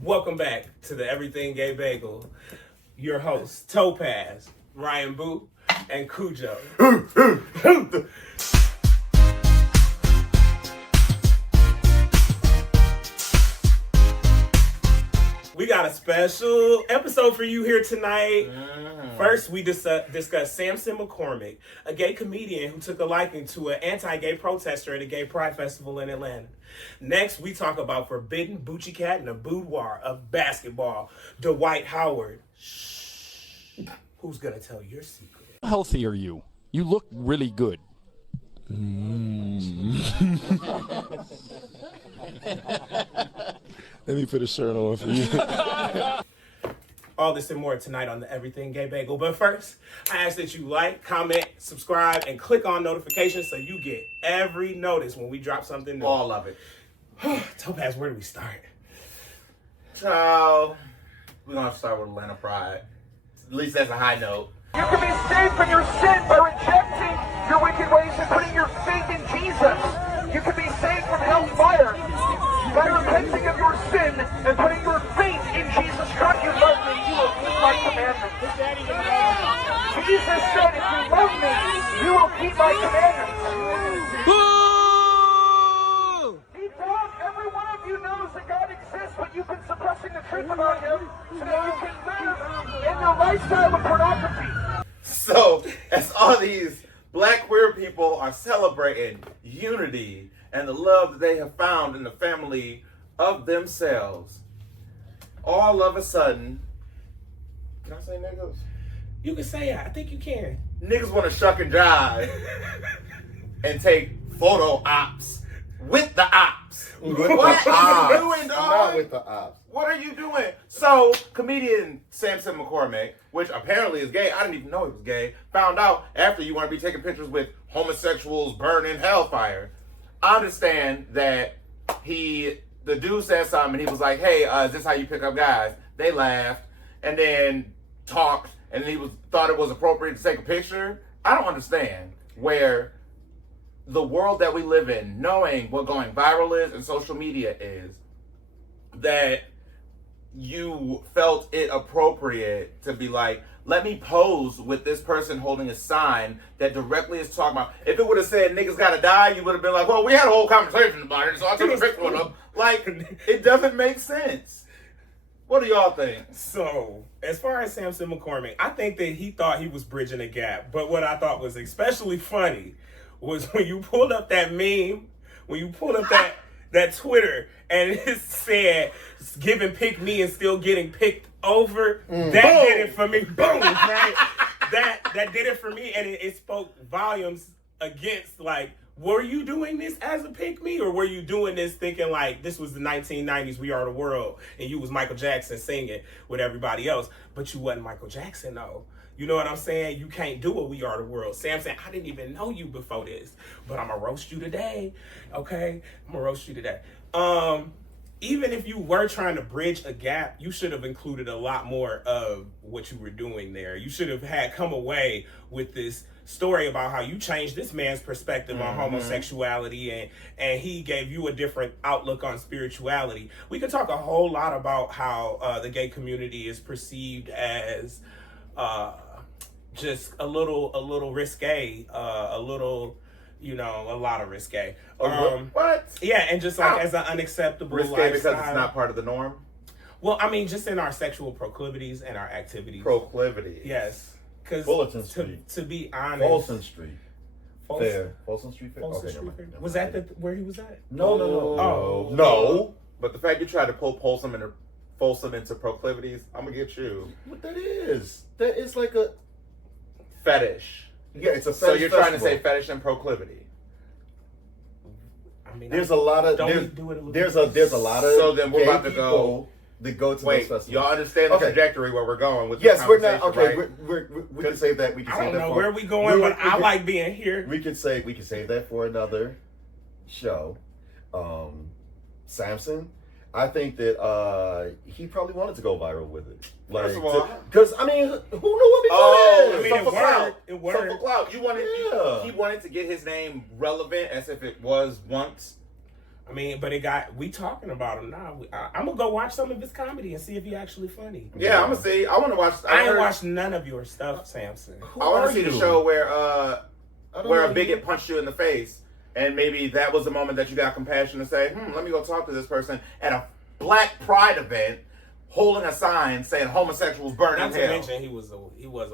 Welcome back to the Everything Gay Bagel. Your hosts, Topaz, Ryan Boo, and Cudjoe. We got a special episode for you here tonight. First, we discuss Sampson McCormick, a gay comedian who took a liking to an anti-gay protester at a gay pride festival in Atlanta. Next, we talk about forbidden Boochie Cat in the boudoir of basketball, Dwight Howard. Shh. Who's gonna tell your secret? How healthy are you? You look really good. Let me put a shirt on for you. All this and more tonight on the Everything Gay Bagel. But first, I ask that you like, comment, subscribe, and click on notifications so you get every notice when we drop something new. All of it. Topaz, where do we start? So, we're going to start with Atlanta Pride. At least that's a high note. You can be saved from your sin by rejecting your wicked ways and putting your faith in Jesus. You can be saved from hell's fire by repenting of your sin and putting your faith in Jesus Christ. You love me, you will keep my commandments. Jesus said, if you love me, you will keep my commandments. Deep down, every one of you knows that God exists, but you've been suppressing the truth about him so that you can live in the lifestyle of pornography. So, as all these black queer people are celebrating unity and the love that they have found in the family of themselves, all of a sudden, can I say niggas? You can say it. I think you can. Niggas want to shuck and jive and take photo ops with the ops. What are you doing, dog? Not with the ops. What are you doing? So, comedian Sampson McCormick, which apparently is gay, I didn't even know he was gay, found out after you want to be taking pictures with homosexuals burning hellfire. I understand that the dude said something, and he was like, hey, is this how you pick up guys? They laughed, and then talked, and he thought it was appropriate to take a picture. I don't understand where the world that we live in, knowing what going viral is and social media is, that you felt it appropriate to be like, let me pose with this person holding a sign that directly is talking about. If it would have said niggas gotta die, you would have been like, well, we had a whole conversation about it, so I took a picture with them. Like, it doesn't make sense. What do y'all think? So, as far as Sampson McCormick, I think that he thought he was bridging a gap. But what I thought was especially funny was when you pulled up that meme, when you pulled up that Twitter, and it said, giving pick me and still getting picked over. That did it for me. Boom, right? That did it for me, and it spoke volumes against, like, were you doing this as a pick me, or were you doing this thinking like this was the 1990s, We Are the World, and you was Michael Jackson singing with everybody else, but you wasn't Michael Jackson, though. You know what I'm saying? You can't do a We Are the World. Samson, I didn't even know you before this, but I'm going to roast you today, okay? I'm going to roast you today. Even if you were trying to bridge a gap, you should have included a lot more of what you were doing there. You should have come away with this story about how you changed this man's perspective on homosexuality, and he gave you a different outlook on spirituality. We could talk a whole lot about how the gay community is perceived as just a little risque, a lot of risque. What? Yeah, and just like as an unacceptable Risque lifestyle. because it's not part of the norm? Well, I mean, just in our sexual proclivities and our activities. Proclivities. Yes. Because Fullerton Street. To be honest. Folsom Street. Folsom- Fair. Folsom Street Fair. Folsom Okay, Street never Fair? mind. Was that where he was at? No. Oh. No. But the fact you tried to pull Folsom into proclivities, I'm going to get you. What that is? That is like a Fetish. yeah. It's a So fetish you're trying to festival. say fetish and proclivity. I mean, There's a lot of don't we there's, do it a little there's bit? a there's a lot of So then we're gay about to go- people that go to Wait, those festivals. y'all understand the Okay. trajectory where we're going with Yes, this we're not conversation, okay. right? We can save that. We can I save don't that know for where we going, but I like being here. We can save that for another show. Samson, I think that he probably wanted to go viral with it. Like, First of all, because I mean, who knew what before oh, this? I mean, so it for clout. worked. It worked. So for clout, Yeah. he wanted to get his name relevant as if it was once. I mean, but we talking about him now. I'm gonna go watch some of his comedy and see if he actually funny. Yeah, I'm gonna see. I want to watch. I ain't watched none of your stuff, Sampson. I want to see the show where a bigot punched you in the face, and maybe that was the moment that you got compassion to say, let me go talk to this person at a Black Pride event, holding a sign saying homosexuals burn in hell. Not to mention he was a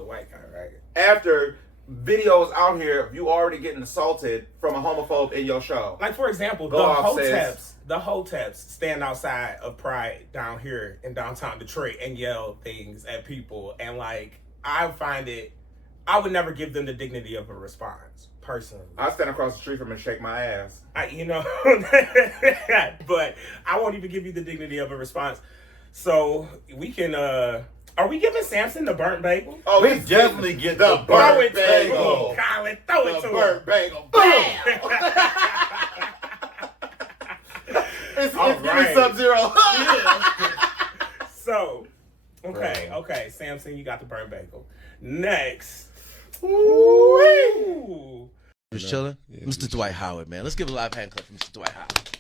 white guy, right? After videos out here of you already getting assaulted from a homophobe in your show. Like, for example, the Hoteps stand outside of Pride down here in downtown Detroit and yell things at people. And, like, I would never give them the dignity of a response, personally. I stand across the street from him and shake my ass. But I won't even give you the dignity of a response. So, we can, are we giving Sampson the burnt bagel? Oh, we definitely get the burnt bagel. Colin, throw it to him. Burnt bagel. Bam! It's right. Sub-Zero. So, okay, Sampson, you got the burnt bagel. Next. Woo! Just chilling? Yeah, Mr. Dwight Howard, man. Let's give a live hand clap for Mr. Dwight Howard.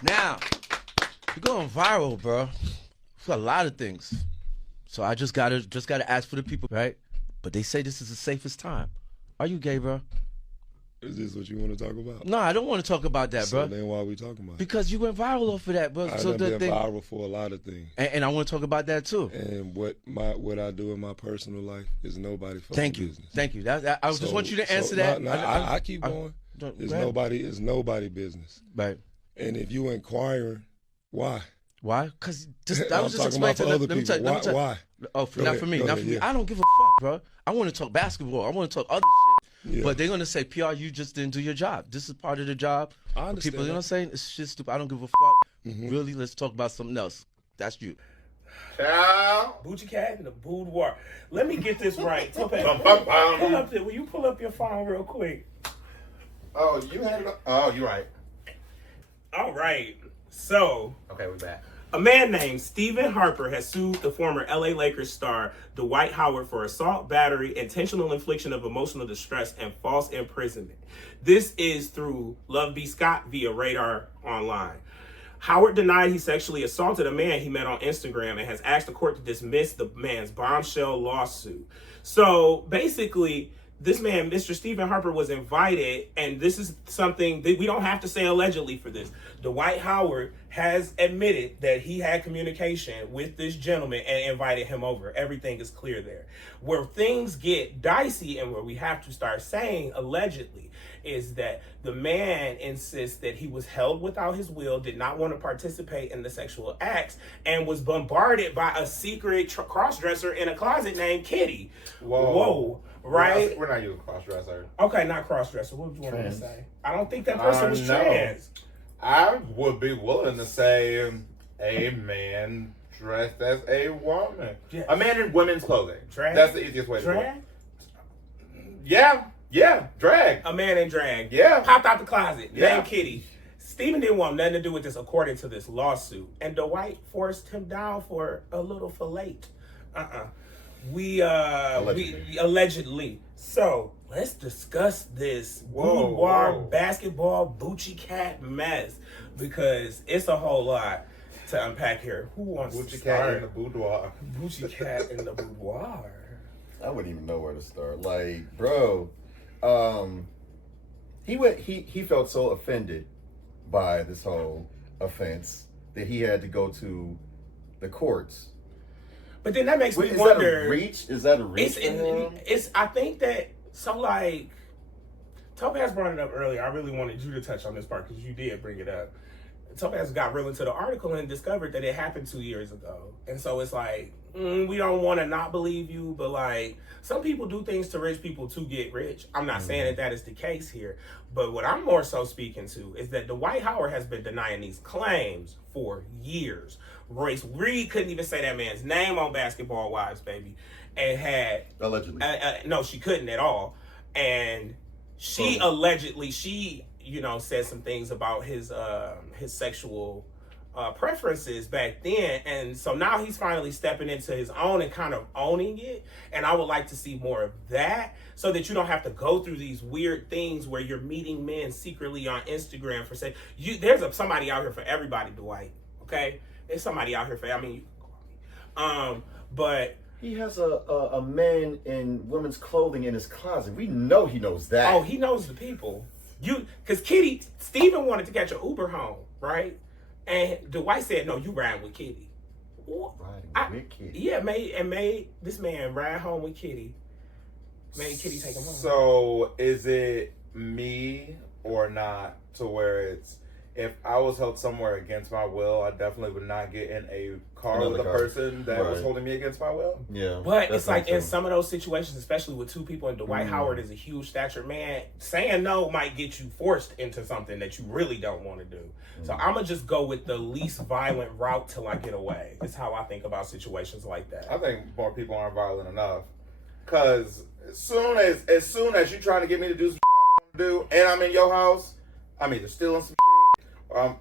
Now, you're going viral, bro. For a lot of things. So I just gotta ask for the people, right? But they say this is the safest time. Are you gay, bro? Is this what you want to talk about? No, I don't want to talk about that, bro. So then why are we talking about it? Because you went viral off of that, bro. I've been viral for a lot of things. And I want to talk about that too. And what I do in my personal life is nobody's fucking business. Thank you. I just want you to answer that. I keep going. It's nobody business. Right. And if you inquiring, why? Why? Because I was just explaining to other people. Why? Oh, not for me. Not for me. I don't give a fuck, bro. I want to talk basketball. I want to talk other shit. Yeah. But they're going to say, PR, you just didn't do your job. This is part of the job. I understand. People, you know what I'm saying? It's shit stupid. I don't give a fuck. Really, let's talk about something else. That's you. Ciao. Boochie Cat in the boudoir. Let me get this right. Topaz, will you pull up your phone real quick? Oh, you had it up? Oh, you're right. All right. So. Okay, we're back. A man named Stephen Harper has sued the former LA Lakers star Dwight Howard for assault, battery, intentional infliction of emotional distress, and false imprisonment. This is through Love B. Scott via Radar Online. Howard denied he sexually assaulted a man he met on Instagram and has asked the court to dismiss the man's bombshell lawsuit. So basically, this man, Mr. Stephen Harper, was invited, and this is something that we don't have to say allegedly for this. Dwight Howard has admitted that he had communication with this gentleman and invited him over. Everything is clear there. Where things get dicey and where we have to start saying allegedly is that the man insists that he was held without his will, did not want to participate in the sexual acts, and was bombarded by a secret crossdresser in a closet named Kitty. Whoa. Right? We're not using crossdresser. Okay, not crossdresser. What would you want me to say? I don't think that person was trans. I would be willing to say a man dressed as a woman. Yeah. A man in women's clothing. Drag? That's the easiest way to do it. Drag? Yeah, drag. A man in drag. Yeah. Popped out the closet. Yeah. Named Kitty. Stephen didn't want nothing to do with this according to this lawsuit. And Dwight forced him down for a little fillet. Allegedly. So let's discuss this boudoir basketball Boochie Cat mess, because it's a whole lot to unpack here. Who wants to start? Cat in the boudoir. Boochie Cat in the boudoir. I wouldn't even know where to start. Like, bro, he felt so offended by this whole offense that he had to go to the courts. But then that makes me wonder. Is that a reach? I think that, so like, Topaz brought it up earlier. I really wanted you to touch on this part because you did bring it up. Topaz got real into the article and discovered that it happened 2 years ago. And so it's like, we don't want to not believe you, but like, some people do things to rich people to get rich. I'm not saying that is the case here, but what I'm more so speaking to is that Dwight Howard has been denying these claims for years. Royce Reed couldn't even say that man's name on Basketball Wives, baby, and had allegedly. No, she couldn't at all, and allegedly said some things about his sexual preferences back then, and so now he's finally stepping into his own and kind of owning it. And I would like to see more of that, so that you don't have to go through these weird things where you're meeting men secretly on Instagram for say there's somebody out here for everybody, Dwight. Okay, there's somebody out here for. I mean, you can call me. But he has a man in women's clothing in his closet. We know he knows that. Oh, he knows the people. Because Steven wanted to catch an Uber home, right? And Dwight said, "No, you ride with Kitty." Riding with Kitty. Yeah, made this man ride home with Kitty. Made Kitty take him home. So is it me or not to where it's, if I was held somewhere against my will, I definitely would not get in a car with a person that was holding me against my will? Yeah. But it's like in some of those situations, especially with two people, and Dwight Howard is a huge stature man, saying no might get you forced into something that you really don't want to do. So I'm going to just go with the least violent route till I get away. It's how I think about situations like that. I think more people aren't violent enough. Because as soon as you're trying to get me to do some shit I don't want to do, and I'm in your house, I'm either stealing some shit, I'm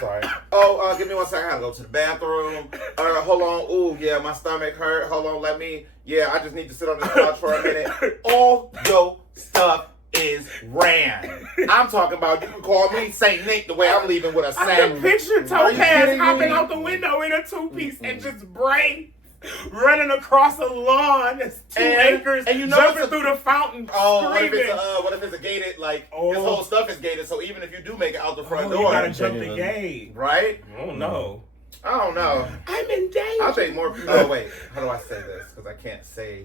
sorry. Oh, give me 1 second. I gotta go to the bathroom. Hold on. Ooh, yeah, my stomach hurt. Hold on, I just need to sit on this couch for a minute. All your stuff is ran. I'm talking about, you can call me Saint Nick the way I'm leaving with a I can sandwich. picture Topaz hopping out the window in a two-piece and just running across a lawn that's 2 acres, and you know jumping through the fountain, screaming. What if it's a gated, like, his whole stuff is gated, so even if you do make it out the front door, you gotta jump the gate. Right? I don't know. I'm in danger. I think more people, how do I say this? Because I can't say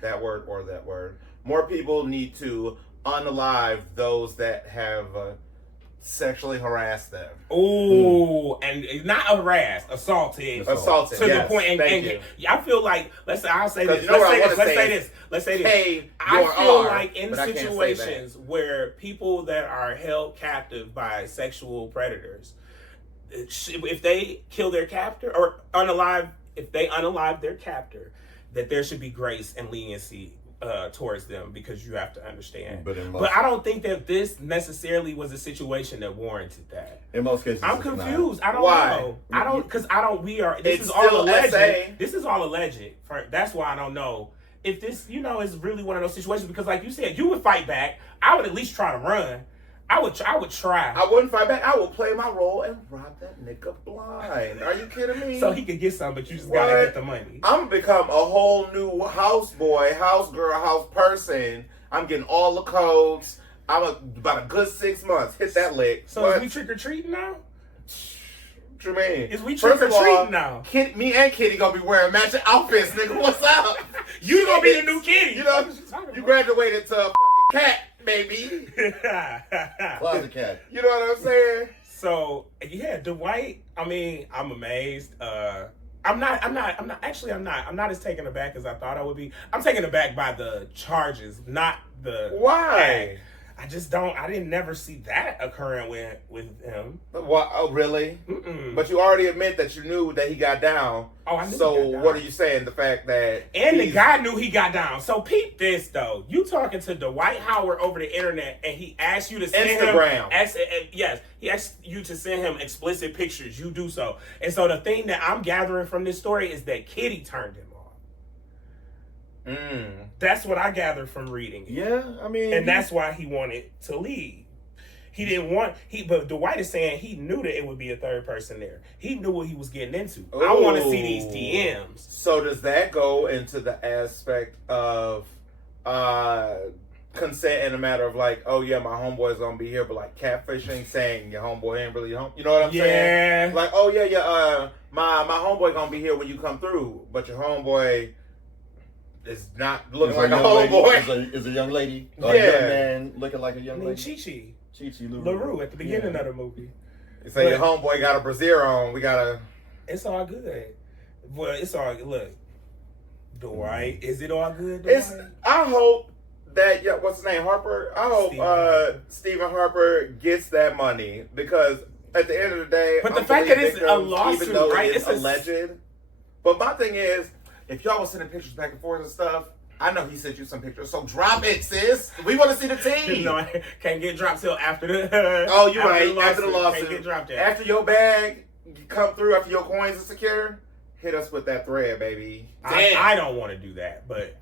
that word or that word. More people need to unalive those that have sexually harassed them. Ooh, and not harassed, assaulted to the point. And I feel like let's say this. Let's say this. Hey, I feel like in situations where people that are held captive by sexual predators, if they kill their captor or if they unalive their captor, that there should be grace and leniency towards them, because you have to understand. But I don't think that this necessarily was a situation that warranted that. In most cases, I'm confused. I don't know. I don't, because I don't. This is all alleged. This is all alleged. That's why I don't know if this, is really one of those situations. Because, like you said, you would fight back. I would at least try to run. I would try. I wouldn't fight back. I would play my role and rob that nigga blind. Are you kidding me? So he could get some, but you just gotta get the money. I'm gonna become a whole new house boy, house girl, house person. I'm getting all the codes. I'm about a good 6 months. Hit that lick. So is we trick or treating now? What you mean? Is we trick or treating now? Me and Kitty gonna be wearing matching outfits, nigga. What's up? You gonna be the new Kitty? You graduated to a fucking cat. Baby. Closet cat. You know what I'm saying? So yeah, Dwight, I'm amazed. I'm not as taken aback as I thought I would be. I'm taken aback by the charges, not the why. I didn't never see that occurring with him. What? Oh, really? Mm-mm. But you already admit that you knew that he got down. Oh, I knew so he got down. What are you saying? The fact that the guy knew he got down. So peep this though. You talking to Dwight Howard over the internet, and he asked you to send Instagram. Yes, he asked you to send him explicit pictures. You do so, and so the thing that I'm gathering from this story is that Kitty turned him on. That's what I gathered from reading it. Yeah, and that's why he wanted to leave. He didn't want but Dwight is saying he knew that it would be a third person there. He knew what he was getting into. Ooh. I want to see these DMs. So does that go into the aspect of consent in a matter of like, oh yeah, my homeboy's gonna be here, but like catfishing, saying your homeboy ain't really home. You know what I'm saying? Like, oh yeah, my homeboy gonna be here when you come through, but your homeboy is not looking like a homeboy. Is a young lady. Or a young man looking like a young lady. Chi LaRue at the beginning of the movie. So your homeboy got a brassiere on. It's all good. Well, it's all good. Look, Dwight, is it all good, Dwight? I hope that, what's his name, Harper? I hope Stephen Harper gets that money, because at the end of the day, but the fact that it's a lawsuit, even though it's alleged. But my thing is, if y'all was sending pictures back and forth and stuff, I know he sent you some pictures, so drop it, sis. We want to see the tea. No, I can't get dropped till after the. Oh, you're right. After the Can't lawsuit. get dropped yet. After your bag come through, after your coins are secure, hit us with that thread, baby. I don't want to do that, but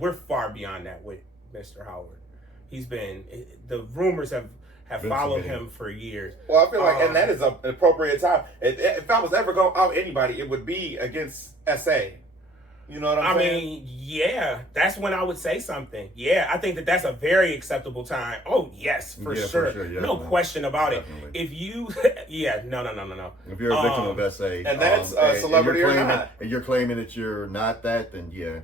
we're far beyond that with Mr. Howard. The rumors have followed him for years. Well, I feel like, and that is an appropriate time. If I was ever going to out anybody, it would be against SA. You know what I'm saying? I mean, yeah, that's when I would say something. Yeah, I think that's a very acceptable time. Oh, yes, for sure. Yeah, no question about definitely. it. If you, no. If you're a victim of SA, and that's celebrity or not, and you're claiming that you're not that, then yeah,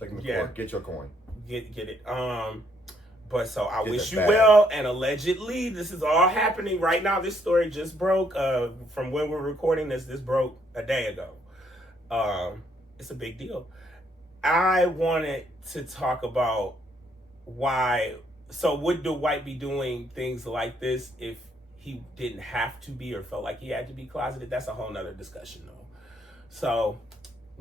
take them to court. Get your coin. Get it. But so I wish you bag. well, and allegedly this is all happening right now. This story just broke from when we're recording this. This broke a day ago. It's a big deal. I wanted to talk about why. So would Dwight be doing things like this if he didn't have to be or felt like he had to be closeted? That's a whole nother discussion, though. So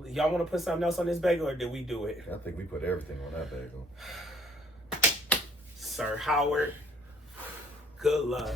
y'all want to put something else on this bagel, or did we do it? I think we put everything on that bagel. Sir Howard, good luck.